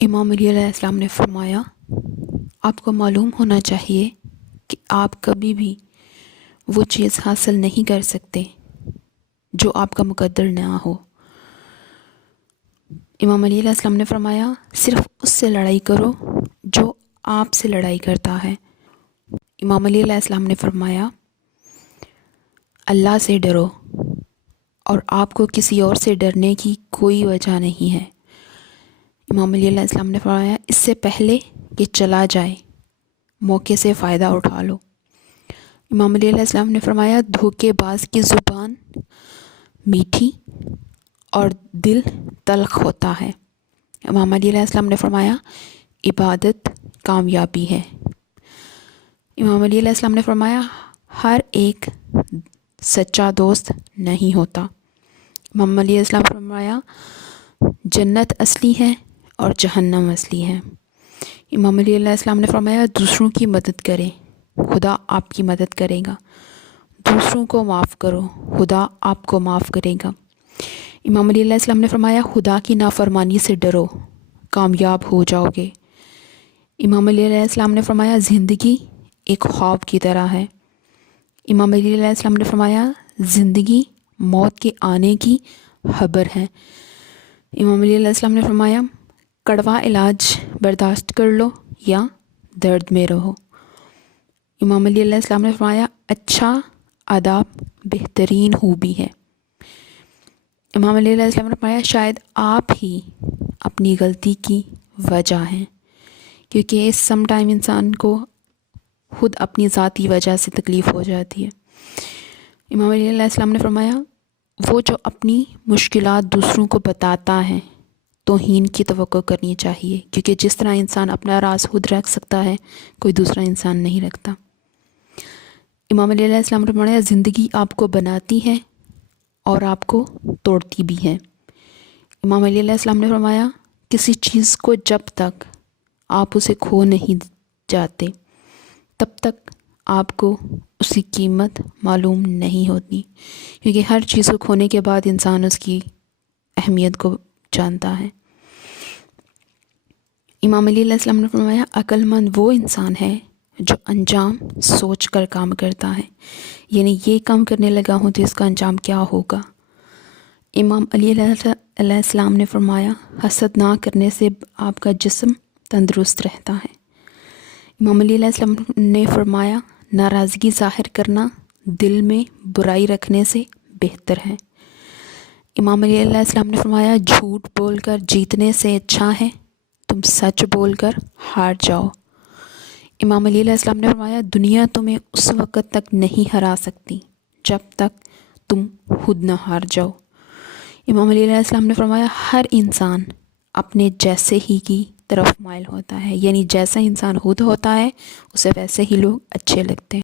امام علیہ السلام نے فرمایا، آپ کو معلوم ہونا چاہیے کہ آپ کبھی بھی وہ چیز حاصل نہیں کر سکتے جو آپ کا مقدر نہ ہو۔ امام علیہ السلام نے فرمایا، صرف اس سے لڑائی کرو جو آپ سے لڑائی کرتا ہے۔ امام علیہ السلام نے فرمایا، اللہ سے ڈرو اور آپ کو کسی اور سے ڈرنے کی کوئی وجہ نہیں ہے۔ امام علیہ السلام نے فرمایا، اس سے پہلے کہ چلا جائے موقع سے فائدہ اٹھا لو۔ امام علیہ السلام نے فرمایا، دھوکے باز کی زبان میٹھی اور دل تلخ ہوتا ہے۔ امام علیہ السلام نے فرمایا، عبادت کامیابی ہے۔ امام علیہ السلام نے فرمایا، ہر ایک سچا دوست نہیں ہوتا۔ امام علیہ السلام نے فرمایا، جنت اصلی ہے اور جہنم اصلی ہے۔ امام علیہ السلام نے فرمایا، دوسروں کی مدد کریں، خدا آپ کی مدد کرے گا۔ دوسروں کو معاف کرو، خدا آپ کو معاف کرے گا۔ امام علیہ السلام نے فرمایا، خدا کی نافرمانی سے ڈرو، کامیاب ہو جاؤ گے۔ امام علیہ السلام نے فرمایا، زندگی ایک خواب کی طرح ہے۔ امام علیہ السلام نے فرمایا، زندگی موت کے آنے کی خبر ہے۔ امام علیہ السلام نے فرمایا، کڑوا علاج برداشت کر لو یا درد میں رہو۔ امام علیہ السلام نے فرمایا، اچھا آداب بہترین خوبی ہے۔ امام علیہ السلام نے فرمایا، شاید آپ ہی اپنی غلطی کی وجہ ہیں، کیونکہ سم ٹائم انسان کو خود اپنی ذاتی وجہ سے تکلیف ہو جاتی ہے۔ امام علیہ السلام نے فرمایا، وہ جو اپنی مشکلات دوسروں کو بتاتا ہے توہین کی توقع کرنی چاہیے، کیونکہ جس طرح انسان اپنا راز خود رکھ سکتا ہے کوئی دوسرا انسان نہیں رکھتا۔ امام علیہ السلام نے فرمایا، زندگی آپ کو بناتی ہے اور آپ کو توڑتی بھی ہے۔ امام علیہ السلام نے فرمایا، کسی چیز کو جب تک آپ اسے کھو نہیں جاتے تب تک آپ کو اس کی قیمت معلوم نہیں ہوتی، کیونکہ ہر چیز کو کھونے کے بعد انسان اس کی اہمیت کو جانتا ہے۔ امام علیہ السلام نے فرمایا، عقل مند وہ انسان ہے جو انجام سوچ کر کام کرتا ہے، یعنی یہ کام کرنے لگا ہوں تو اس کا انجام کیا ہوگا۔ امام علیہ السلام نے فرمایا، حسد نہ کرنے سے آپ کا جسم تندرست رہتا ہے۔ امام علیہ السلام نے فرمایا، ناراضگی ظاہر کرنا دل میں برائی رکھنے سے بہتر ہے۔ امام علیہ السلام نے فرمایا، جھوٹ بول کر جیتنے سے اچھا ہے تم سچ بول کر ہار جاؤ۔ امام علیہ السلام نے فرمایا، دنیا تمہیں اس وقت تک نہیں ہرا سکتی جب تک تم خود نہ ہار جاؤ۔ امام علیہ السلام نے فرمایا، ہر انسان اپنے جیسے ہی کی طرف مائل ہوتا ہے، یعنی جیسا انسان خود ہوتا ہے اسے ویسے ہی لوگ اچھے لگتے ہیں۔